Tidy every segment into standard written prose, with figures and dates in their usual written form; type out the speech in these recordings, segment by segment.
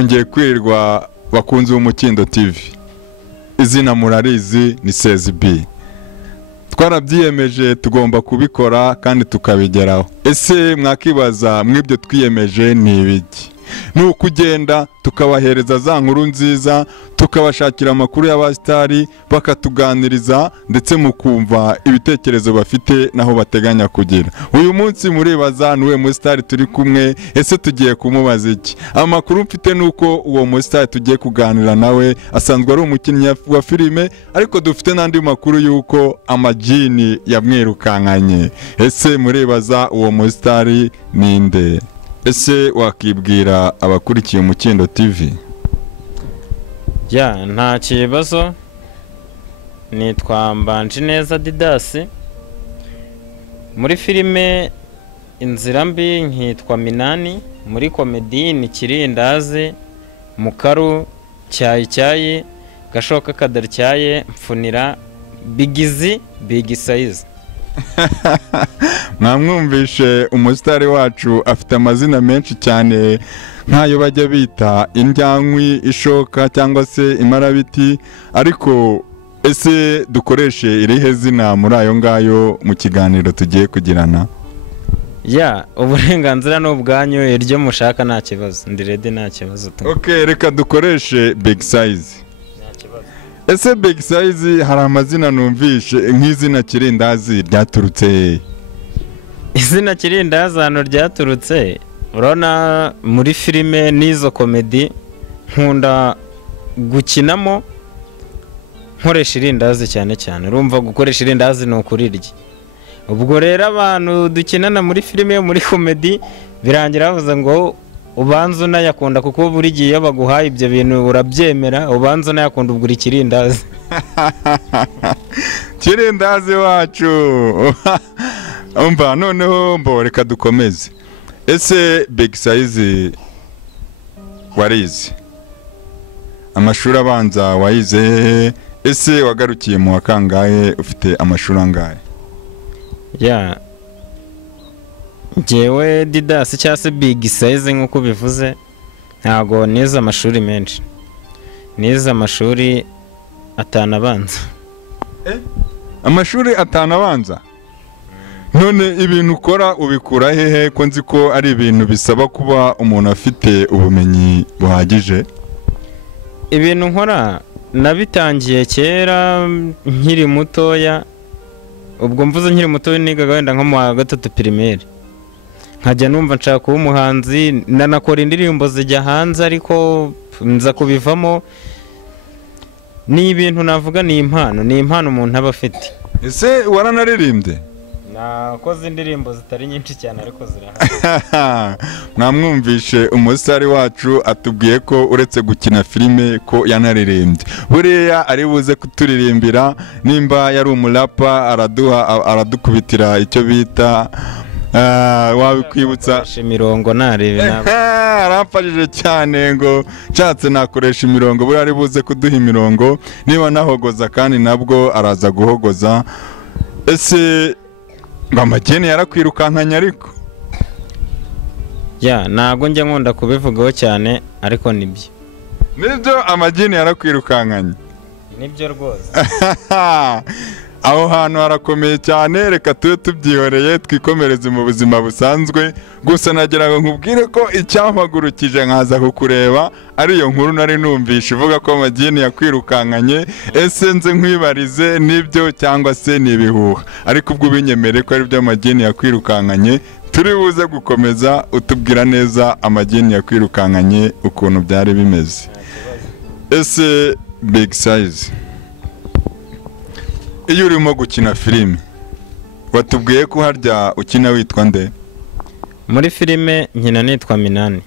mwongeye kwirirwa bakunze b'Umukindo TV. Izina murarizi ni Sezibi. Twarabyiyemeje tugomba kubikora kandi tukabigeraho. Ese mwakibaza mwibyo twiyemeje ni ibiki? Ni ukugenda tukabahereza za nkuru nziza, tukabashakira amakuru y'abastari bakatuganiriza ndetse mukumva ibitekerezo bafite naho bateganya kugira. Uyu munsi muribaza nuwe mustari turi kumwe, ese tugiye kumubaza iki? Amakuru mfite nuko uwo mustari tugiye kuganira nawe asanzwe ari umukinnyi wa filime, ariko dufite n'andi makuru yuko amajini yamwirukankanye. Ese muribaza uwo mustari ninde? Ese wakibwira abakurikiye Umukindo TV? Ya, nta kibazo. Nitwa Mbanjineza Didas. Muri filime Inzira Mbi nkitwa Minani, muri komedi ni Kirindazi, Mukaru, Cyayi, Gashoka Kadarcyaye, Mfunira, Bigizi, Big Size. Mwamwumvishe umustari wacu afite amazina menshi cyane nkayo bajya bita indyankwi, ishoka cyangwa se imarabiti, ariko ese dukoreshe irihe zina muri ayo ngayo mu kiganiro tugiye kugirana? Ya, uburenganzira n'ubwanyu, iryo mushaka nta kibazo, ndi ready nta kibazo. Okay, reka dukoreshe Big Size. Ese Big Size hari amazina numvishe nk'izina Kirindazi ryaturutse? Izina Kirindazi hano ryaturutse, urabona muri filime n'izo komedi nkunda gukinamo nkoresha irindazi cyane. Urumva gukoresha irindazi ni ukurirya. Ubwo rero abantu dukinana muri filime muri komedi birangira bavuze ngo ubanza unayakunda, kuko buri gihe iyo baguhaye ibyo bintu urabyemera, ubanza unayakunda ugura ikirindazi. Kirindazi wacu. Umva noneho reka dukomeze. Ese Big Size warize amashuri abanza wayize? Ese wagarukiye mu wakangahe? Ufite amashuri angahe? Ya, njyewe Didas cyangwa se Big Size nk'uko bivuze, ntago nize amashuri menshi, nize amashuri 5 abanza. Amashuri 5 abanza? None ibintu ukora ubikura hehe, ko nzi ko ari ibintu bisaba kuba umuntu afite ubumenyi buhagije? Ibintu nkora nabitangiye kera nkiri mutoya. Ubwo mvuze nkiri mutoya nigaga wenda nko mu wa 3 primaire, nkajya numva nshaka kuba umuhanzi, nanakora indirimbo zijya hanze, ariko nza kubivamo. Ni ibintu navuga ni impano umuntu aba afite. Ese waranaririmbye? Nakoze indirimbo zitari nyinshi cyane ariko zirahari. Mwamwumvishe umustari wacu atubwiye ko uretse gukina filime ko yanaririmbye. Buriya ari buze kuturirimbira, nimba yari umurapa aradukubitira icyo bita wabikwibutsa imirongo narebe nabo. Aramfashije cyane ngo nshatse nakoresha imirongo, buriya ari buze kuduha imirongo, niba nahogoza kandi nabwo araza guhogoza. Ese amajyene yarakwirukankanye ariko? Ya, ntago njya nkunda kubivugaho cyane, ariko nibyo. Nibyo amajyene yarakwirukankanye? Nibyo rwose. Aho hantu harakomeye cyane, reka tube tubyihoreye twikomereze mu buzima busanzwe. Gusa nagira ngo nkubwire ko icyampagurukije nkaza kukureba ari iyo nkuru nari numvishe ivuga ko amajyene yakwirukankanye. Ese nze nkwibarize nibyo cyangwa se ni ibihuha? Ariko ubwo ubinyemere ko ari byo amajyene yakwirukankanye, turi buze gukomeza utubwira neza amajyene yakwirukankanye ukuntu byari bimeze. Ese Big Size, iyo urimo gukina filime watubwiye ko harya ukina witwa nde? Muri filime nkina nitwa Minani.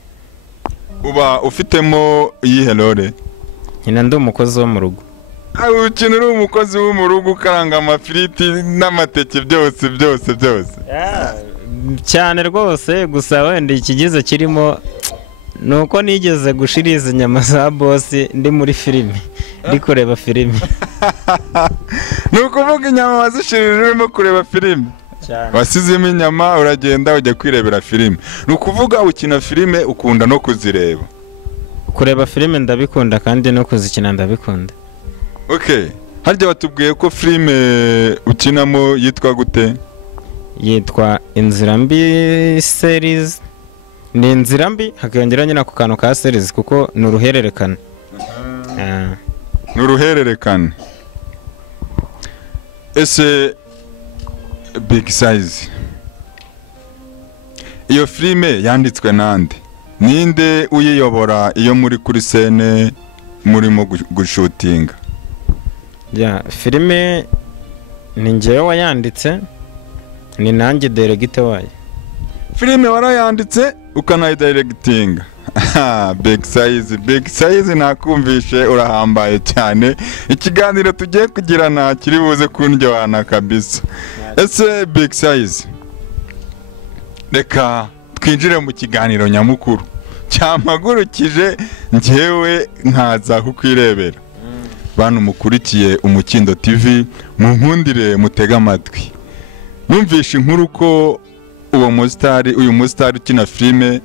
Uba ufitemo iyihe role? Nkina ndi umukozi wo mu rugo. Ukina uri umukozi wo mu rugo ukaranga amafiriti n'amateke byose? Cyane rwose, gusa wenda ikigize kirimo nuko nigeze gushiriza inyama za boss ndi muri filime, ndi kureba filime. Nukuvuga inyama wazishirije urimo kureba filime? Wasizemo inyama uragenda ujya kwirebera filime. Nukuvuga ukina filime ukunda no kuzireba? kureba filime ndabikunda kandi no kuzikina ndabikunda. Okay, harya watubwiye ko filime ukinamo yitwa gute? Yitwa Inzira Mbi series. Ni Inzira Mbi hakiyongera nyine ako kantu ka series kuko ni uruhererekane. Ni uruhererekane. Ese Big Size, iyo filime yanditswe nande? Ninde uyiyobora iyo muri kuri scene murimo gushutinga? Filime ni njyewe wayanditse, ni nanjye director wayo. Filime warayanditse ukanayidirectinga? Big Size nakumvishe urahambaye cyane. Ikiganiro tugiye kugirana kiri buze kundyohana kabisa. Ese Big Size, reka twinjire mu kiganiro nyamukuru cyamagurukije njyewe nkaza kukwirebera. Bantu mukurikiye Umukindo TV, munkundire mutega amatwi. Numvishe inkuru ko uyu musitari ukina filime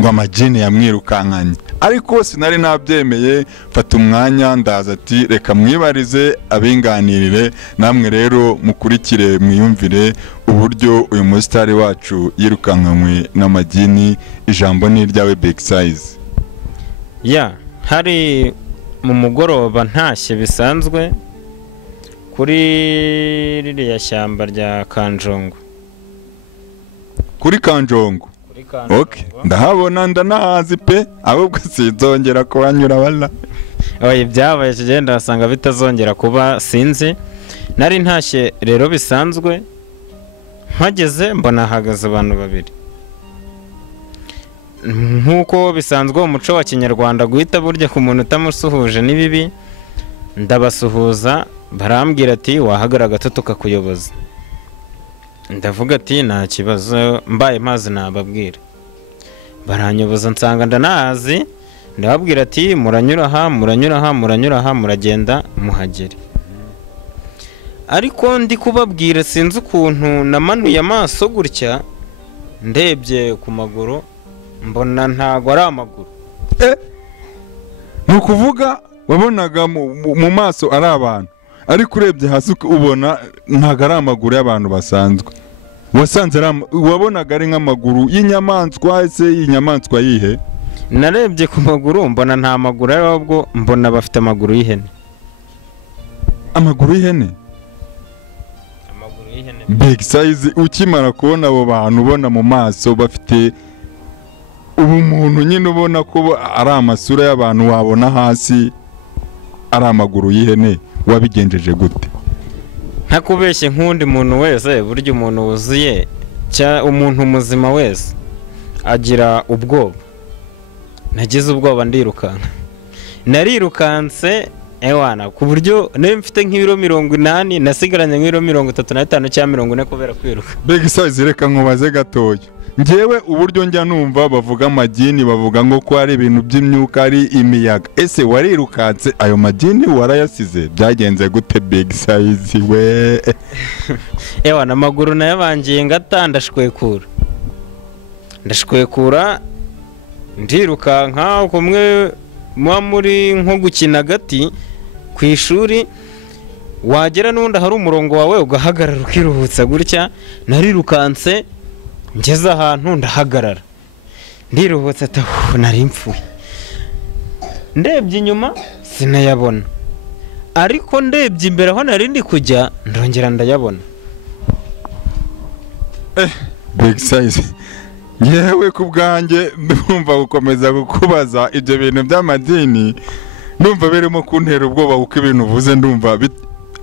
ngo amajini yamwirukankanye, ariko sinari nabyemeye. Fata umwanya ndaza ati reka mwibarize abinganirire, namwe rero mukurikire mwiyumvire uburyo uyu musitari wacu yirukankanywe n'amajini. Ijambo ni iryawe Big Size. Hari mu mugoroba ntashye bisanzwe kuri ririya shyamba rya Kanjongo. Kuri Kanjongo? Okay, ndahabona ndanahazi pe, ahubwo sinzongera kuhanyura wala. Ibyabaye kigenda basanga bitazongera kuba sinzi. Nari ntashye rero bisanzwe, mpageze mbona hahagaze abantu babiri. Nkuko bisanzwe umuco wa Kinyarwanda guhita burya ku muntu utamusuhuje ni bibi, ndabasuhuza barambwira ati wahagarara gato tukakuyoboza. Ndavuga ati nta kibazo, mbaye mazi nababwira. Baranyoboza nsanga ndanahazi, ndababwira ati muranyura aha muragenda muhagere. Ariko ndi kubabwira sinzi ukuntu namanuye amaso gutya, ndebye ku maguru mbona ntago ari amaguru. Ni ukuvuga wabonaga mu maso ari abantu, ariko urebye hasi ubona ntago ari amaguru y'abantu basanzwe. Wabonaga ari nk'amaguru y'inyamaswa? Ese y'inyamaswa yihe? Narebye ku maguru mbona nta maguru, ahubwo mbona bafite amaguru y'ihene. Amaguru y'ihene? Big Size, ukimara kubona abo bantu ubona mu maso bafite ubumuntu nyine, ubona ko ari amasura y'abantu, wabona hasi ari amaguru y'ihene, wabigenjeje gute? Ntakubeshye nk'undi muntu wese, burya umuntu wuzuye umuntu muzima wese agira ubwoba. Nagize ubwoba ndirukanka, narirukanse ku buryo niba mfite nk'ibiro 80 nasigaranye nk'ibiro 35 cyangwa 40 kubera kwiruka. Big Size, reka nkubaze gatoya. Njyewe uburyo njya numva bavuga amajini, bavuga ngo ko ari ibintu by'imyuka, ari imiyaga. Ese warirukanse ayo majini warayasize? Byagenze gute Big Size we? Amaguru nayabangiye ngata ndashwekura ndirukanka kumwe muri nko gukina gati ku ishuri, wagera n'undi hari umurongo wawe ugahagarara ukiruhutsa gutya. Narirukanse ngeze ahantu ndahagarara ndiruhutse, nari mpfuye. Ndebye inyuma sinayabona, ariko ndebye imbere aho nari ndi kujya ndongera ndayabona. Big Size, yewe ku bwanjye ndumva gukomeza kukubaza ibyo bintu by'amadini, ndumva birimo kuntera ubwoba kuko ibintu uvuze ndumva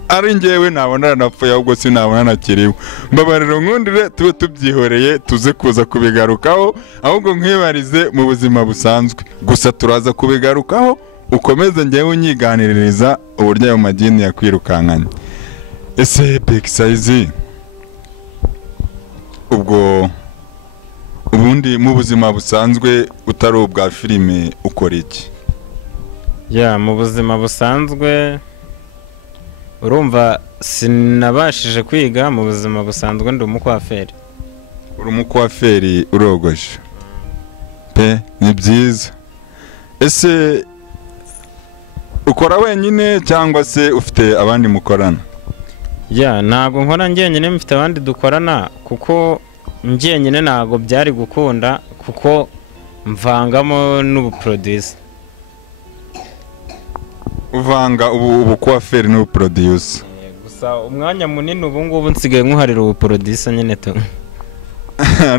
ari njyewe nabona napfuye, ahubwo sinabona nakiriwe. Mbabariro nkundire tube tubyihoreye, tuze kuza kubigarukaho, ahubwo nkwibarize mu buzima busanzwe. Gusa turaza kubigarukaho, ukomeze njyewe unyiganiririza uburyo ayo madini yakwirukankanye. Ese Big Size, ubwo ubundi mu buzima busanzwe utari ubwa filime ukora iki? Mu buzima busanzwe urumva sinabashije kwiga. Mu buzima busanzwe ndi umukwaferi. Uri umukwaferi, urogoje pe? Ni byiza. ese ukora wenyine cyangwa se ufite abandi mukorana? ntago nkora njyenyine, mfite abandi dukorana, kuko njyenyine ntago byari gukunda, kuko mvangamo n'ubuproducer. Uvanga ubukwaferi n'ubuproducer? Gusa umwanya munini ubu ngubu nsigaye nkuharira ubuproducer nyine tu.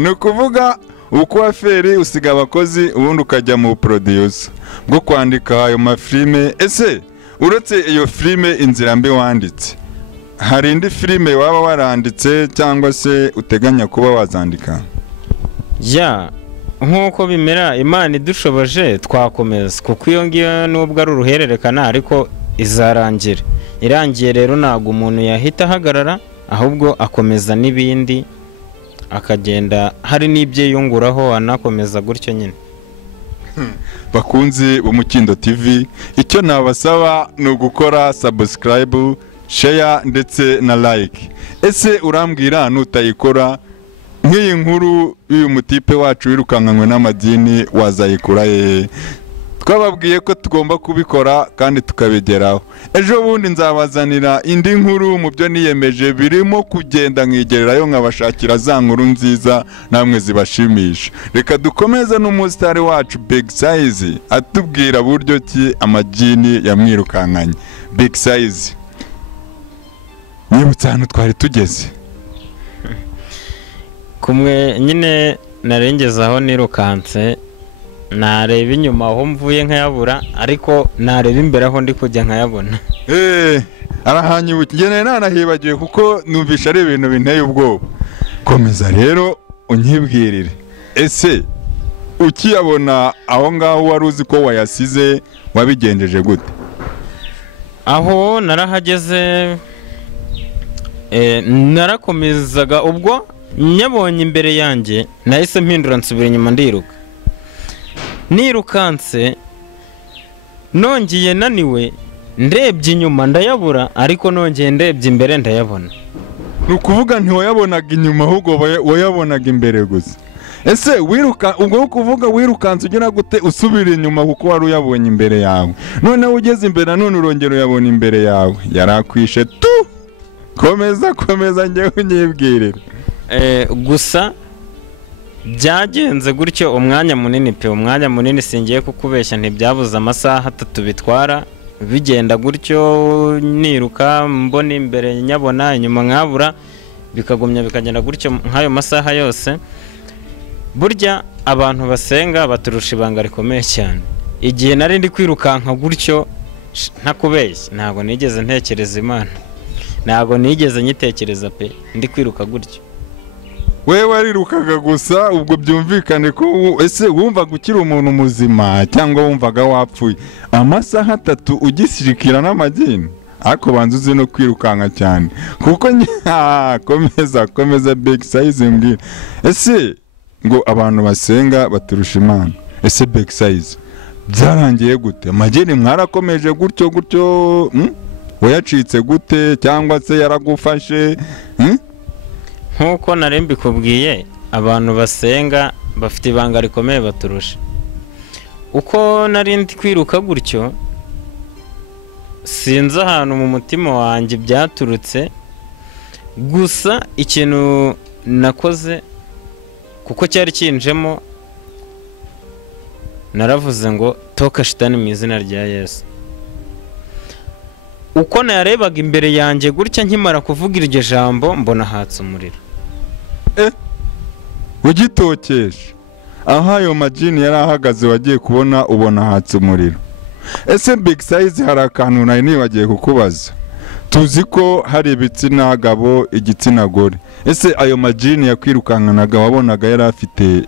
Ni ukuvuga ubukwaferi usiga abakozi ubundi ukajya mu buproducer bwo kwandika ayo mafilime. Ese uretse iyo filime Inzira Mbi wanditse, hari indi filime waba waranditse cyangwa se uteganya kuba wazandika? nk'uko bimera, Imana idushoboje twakomeza, kuko iyo ngiyo nubwo ari uruhererekana ariko izarangira. Irangiye rero ntabwo umuntu yahita ahagarara, ahubwo akomeza n'ibindi, akagenda hari n'ibyo yunguraho anakomeza gutyo nyine. Bakunzi b'Umukindo TV, icyo nabasaba ni ugukora subscribe, share ndetse na like. Ese urambwira nutayikora nk'iyi nkuru y'uyu mutipe wacu wirukankanywe n'amadini wazayikura hehe? Twababwiye ko tugomba kubikora kandi tukabigeraho. Ejo bundi nzabazanira indi nkuru mu byo niyemeje, birimo kugenda nkigererayo nkabashakira za nkuru nziza namwe zibashimisha. Reka dukomeze n'umusitari wacu Big Size atubwira buryo ki amajini yamwirukankanye. Big Size, nibutse hano twari tugeze. Kumwe nyine narengeze aho nirukanse, nareba inyuma aho mvuye nkayabura, ariko nareba imbere aho ndi kujya nkayabona. Arahanyibuka, njye nanahibagiwe kuko numvisha ari ibintu binteye ubwoba. Komeza rero unyibwirire, ese ukiyabona aho ngaho wari uzi ko wayasize wabigenjeje gute? Aho narahageze, narakomezaga, ubwo nyabonye imbere yanjye nahise mpindura nsubira inyuma ndiruka. Nirukanse nongeye naniwe, ndebye inyuma ndayabura, ariko nongeye ndebye imbere ndayabona. Ni ukuvuga ntiwayabonaga inyuma ahubwo wayabonaga imbere gusa? Ese ubwo kuvuga wirukanse ugira gute usubira inyuma kuko wari uyabonye imbere yawe, noneho ugeze imbere none urongera uyabona imbere yawe? Yarakwishe tu. Komeza njyewe unyibwirire. Gusa byagenze gutyo umwanya munini pe, umwanya munini, singiye kukubeshya, ntibyabuze amasaha 3 bitwara bigenda gutyo, niruka mbona imbere nyabona, inyuma nkabura, bikagumya bikagenda gutyo nk'ayo masaha yose. Burya abantu basenga baturusha ibanga rikomeye cyane. Igihe nari ndi kwirukanka gutyo ntakubeshya, ntago nigeze ntekereza Imana, ntago nigeze nyitekereza pe, ndi kwiruka gutyo. Wewe warirukaga gusa, ubwo byumvikane ko ese wumvaga ukiri umuntu muzima cyangwa wumvaga wapfuye? Amasaha 3 ugisirikira n'amagini, ariko banza uzi no kwirukanka cyane, kuko komeza Big Size mbwira. Ese ngo abantu basenga baturusha Imana, ese Big Size byarangiye gute? Amagini mwarakomeje gutyo wayacitse gute, cyangwa se yaragufashe? Nkuko nari mbikubwiye, abantu basenga bafite ibanga rikomeye baturusha. Uko nari ndi kwiruka gutyo, sinzi ahantu mu mutima wanjye byaturutse, gusa ikintu nakoze kuko cyari kinjemo, naravuze ngo toka shitani mu izina rya Yesu. Uko narebaga imbere yanjye gutya, nkimara kuvuga iryo jambo mbona hatse umuriro. Ugitokesha aho ayo majini yari ahagaze wagiye kubona ubona hatse umuriro. Ese Big Size, hari akantu nari nibagiye kukubaza. Tuzi ko hari ibitsina gabo, igitsina gore. Ese ayo majini yakwirukankanaga wabonaga yari afite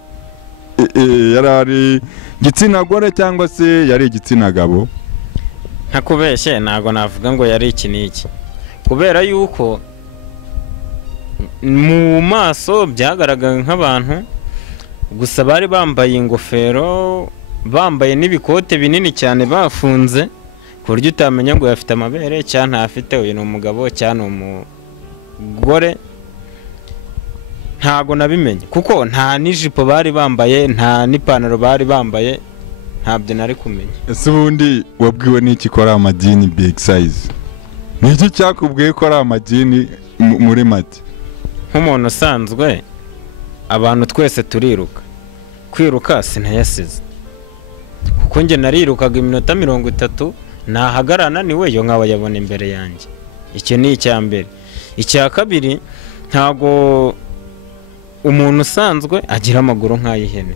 yari igitsina gore cyangwa se yari igitsina gabo? Ntakubeshye, ntago navuga ngo yari iki n'iki, kubera yuko mu maso byagaragaga nk'abantu, gusa bari bambaye ingofero, bambaye n'ibikote binini cyane bafunze, ku buryo utamenya ngo yafite amabere cyangwa ntafite, uyu ni umugabo cyangwa umugore. Ntago nabimenye kuko nta n'ijipo bari bambaye, nta n'ipantaro bari bambaye, ntabyo nari kumenya. ese ubundi wabwiwe n'iki ko ari amagini big size? ni iki cyakubwiye ko ari amagini muri make? Nk'umuntu usanzwe abantu twese turiruka, kwiruka sinayasize kuko njye narirukaga iminota 30 nahagarana niwe yo nkaba yabona imbere yanjye. Icyo ni icya mbere. Icya kabiri, ntago umuntu usanzwe agira amaguru nk'ay'ihene.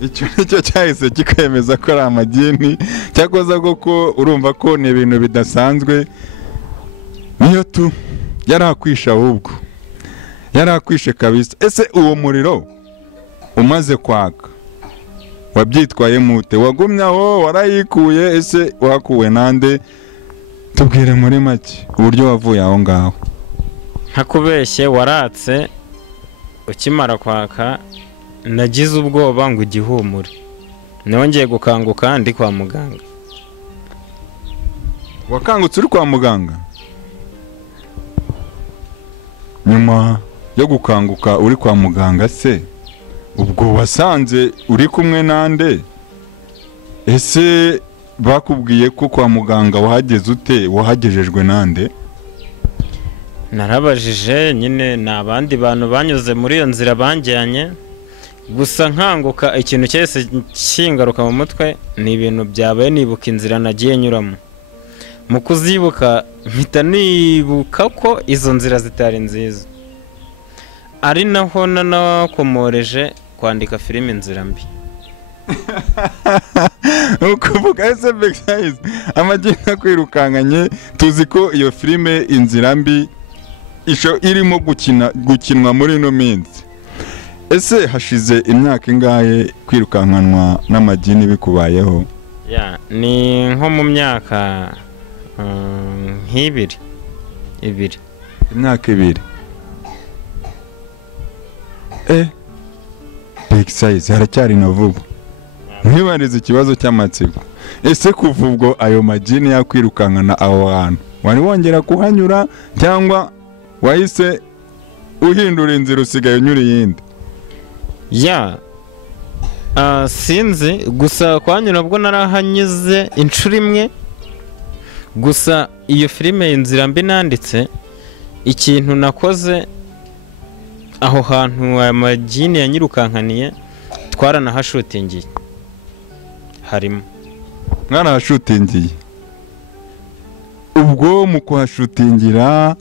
icyo nicyo cyahise kikemeza ko ari amagini, cyakoze ko urumva ko ni ibintu bidasanzwe. niyo tu yarakwisha, ahubwo yarakwishe kabisa. ese uwo muriro umaze kwaka wabyitwaye mute? wagumye aho, warayikuye? ese wakuwe nande? tubwire muri make uburyo wavuye aho ngaho. Ntakubeshye, waratse ukimara kwaka nagize ubwoba ngo igihumure, nongeye gukanguka ndi kwa muganga. Wakangutse uri kwa muganga? nyuma yo gukanguka uri kwa muganga se ubwo wasanze uri kumwe nande? ese bakubwiye ko kwa muganga wahageze ute? wahagejejwe nande? Narabajije nyine n'abandi bantu banyuze muri iyo nzira banjyanye, gusa nkanguka ikintu cyese kingaruka mu mutwe ni ibintu byabaye, nibuka inzira nagiye nyuramo. Mu kuzibuka mpita nibuka ko izo nzira zitari nziza, ari naho nanakomoreje kwandika filime Inzira Mbi. ukuvuga ese big size amagini akwirukankanye, tuzi ko iyo filime Inzira Mbi irimo gukinwa muri ino minsi. ese hashize imyaka ingahe kwirukankanwa n'amagini bikubayeho? ni nko mu myaka nk'ibiri. imyaka 2. big size haracyari na vuba. mwibariza ikibazo cy'amatsiko, ese kuva ubwo ayo magini yakwirukankana aho hantu wari wongera kuhanyura cyangwa wahise uhindura inzira usigaye unyura iyindi? sinzi, gusa kwanyura bwo narahanyuze inshuro imwe gusa. iyo filime Inzira Mbi nanditse, ikintu nakoze aho hantu amagini yanyirukankaniye twaranahashutingiye. harimo mwarahashutingiye? ubwo mu kuhashutingira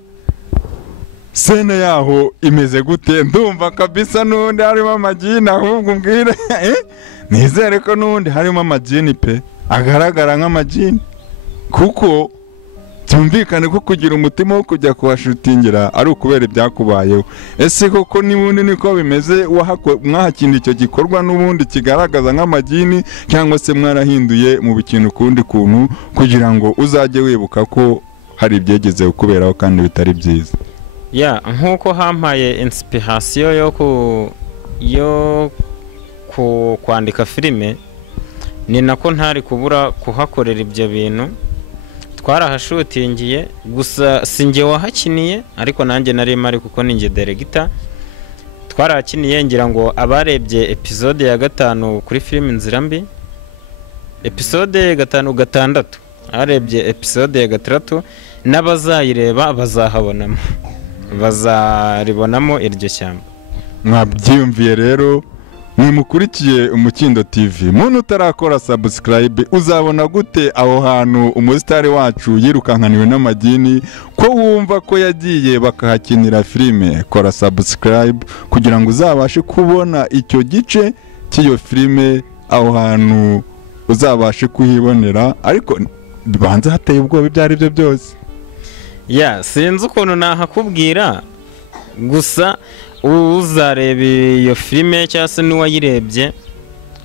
sene yaho imeze gute? ndumva kabisa n'undi harimo amagini, ahubwo umbwire. nizere ko n'undi harimo amagini pe, agaragara nk'amagini, kuko byumvikane ko kugira umutima wo kujya kuhashutingira ari ukubera ibyakubayeho. ese koko n'ubundi niko bimeze? mwahakinira icyo gikorwa n'ubundi kigaragaza nk'amagini, cyangwa se mwarahinduye mu bikintu ukundi kuntu kugira ngo uzajye wibuka ko hari ibyegeze kuberaho kandi bitari byiza? nk'uko hampaye inspiration yo kwandika filime, ni nako ntari kubura kuhakorera ibyo bintu. twarahashutingiye, gusa sinjye wahakiniye, ariko nanjye nari mari kuko ninjye director. twarahakiniye, ngira ngo abarebye episode ya 5 kuri filime Inzira Mbi, episode 5-6, abarebye episode ya 6 n'abazayireba bazahabonamo, bazaribonamo iryo shyamba. mwabyiyumviye rero, nimukurikiye Umukindo TV. muntu utarakora subscribe, uzabona gute aho hantu umusitari wacu yirukankaniwe n'amagini ko wumva ko yagiye bakahakinira filime? kora subscribe kugira ngo uzabashe kubona icyo gice cy'iyo filime, aho hantu uzabashe kuhibonera. ariko bibanze hateye ubwoba ibyo ari byo byose. sinzi ukuntu nahakubwira, gusa uzareba iyo filime cyangwa se n'uwayirebye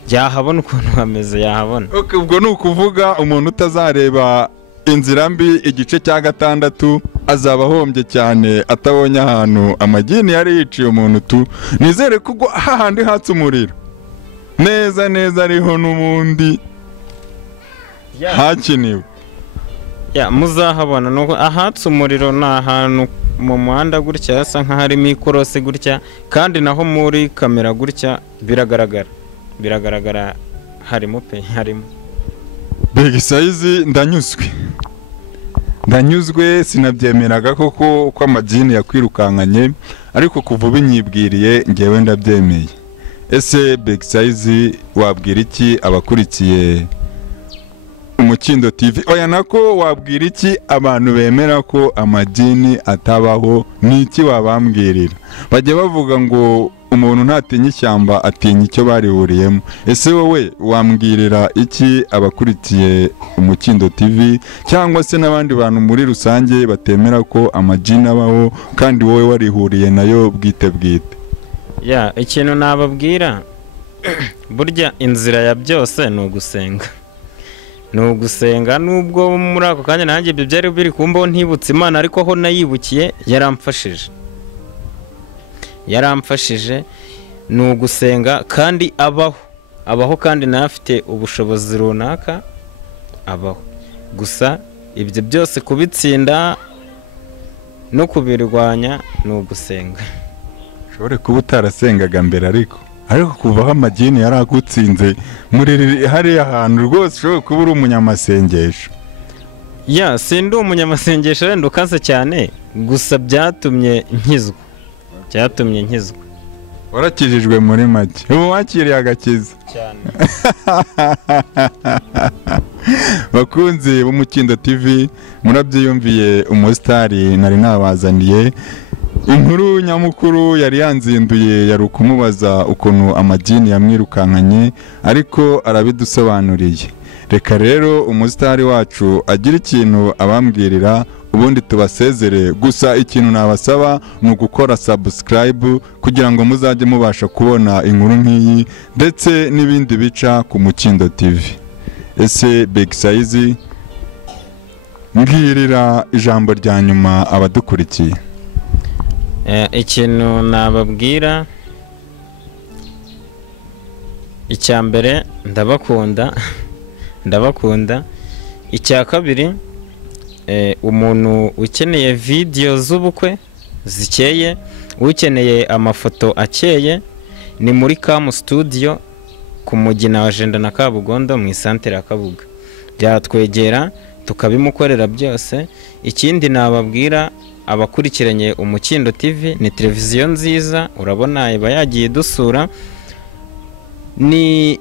yahabona ukuntu hameze, yahabona. ubwo ni ukuvuga umuntu utazareba Inzira Mbi igice cya 6 azaba ahombye cyane atabonye ahantu amagini yari yiciye umuntu. nizere ko hahandi hatse umuriro neza ariho n'ubundi hakiniwe. muzahabona. nuko ahatse umuriro ni ahantu mu muhanda gutya hasa nk'aharimo ikorosi gutya, kandi naho muri kamera gutya biragaragara. biragaragara harimo pe harimo. Big Size ndanyuzwe sinabyemeraga koko ko amajini yakwirukankanye ariko kuva ubinyibwiriye ngewe ndabyemeye. Ese Big Size wabwira iki abakurikiye Umukindo TV? Oya nako wabwira iki abantu bemera ko amajini atabaho? Ni iki wabambwirira? Bajya bavuga ngo umuntu ntatinya ishyamba atinya icyo barihuriyemo. Ese wowe wambwirira iki abakurikiye Umukindo TV cyangwa se n'abandi bantu muri rusange batemera ko amajini abaho kandi wowe warihuriye nayo bwite? Ya, ikintu nababwira burya inzira ya byose ni ugusenga nubwo muri ako kanya nanjye ibyo byari biri kumbaho ntibutse Imana, ariko aho nayibukiye yaramfashije ni ugusenga kandi abaho kandi nawe afite ubushobozi runaka abaho. Gusa ibyo byose kubitsinda no kubirwanya ni ugusenga. Ushobore kuba utarasengaga mbere ariko kuvaho amajini yaragutsinze muri hariya hantu rwose ushobora kuba uri umunyamasengesho. Ya, sindi umunyamasengesho wenda ukaze cyane, gusa byatumye nkizwa. Warakijijwe muri make, ubu wakiriye agakiza cyane. Bakunzi b'Umukindo TV, murabyiyumviye umusitari nari nabazaniye. Inkuru nyamukuru yari yanzinduye yari ukumubaza ukuntu amajini yamwirukankanye, ariko arabidusobanuriye. Reka rero umusitari wacu agira ikintu abambwirira ubundi tubasezere. Gusa ikintu nabasaba ni ugukora subscribe kugira ngo muzajye mubasha kubona inkuru nk'iyi ndetse n'ibindi bica ku Mukindo TV. Ese Big Size mbwirira ijambo rya nyuma abadukurikiye. Ikintu nababwira, icya mbere ndabakunda. Icya kabiri, umuntu ukeneye video z'ubukwe zikeye, ukeneye amafoto akeye, ni muri Kamu Studio ku Mugina wa Jenda na Kabugondo mu isantere ya Kabuga. Byatwegera tukabimukorera byose. Ikindi nababwira abakurikiranye Umukindo TV, ni televiziyo nziza, urabona iba yagiye dusura. Ni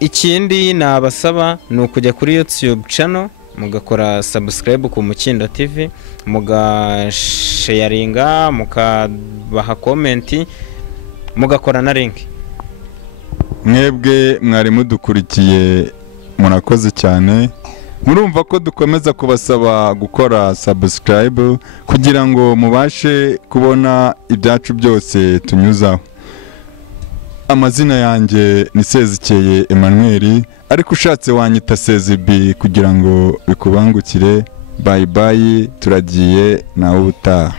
ikindi nabasaba ni ukujya kuri YouTube channel mugakora subscribe ku Umukindo TV, mugasharinga, mukabaha comment, mugakora na link. Mwebwe mwari mudukurikiye murakoze cyane. Murumva ko dukomeza kubasaba gukora subscribe kugira ngo mubashe kubona ibyacu byose tunyuzaho. Amazina yanjye ni Sezikeye Emmanuel, ariko ushatse wanyita Sezibi kugira ngo bikubangukire. Bye bye, turagiye nawe ubutaha.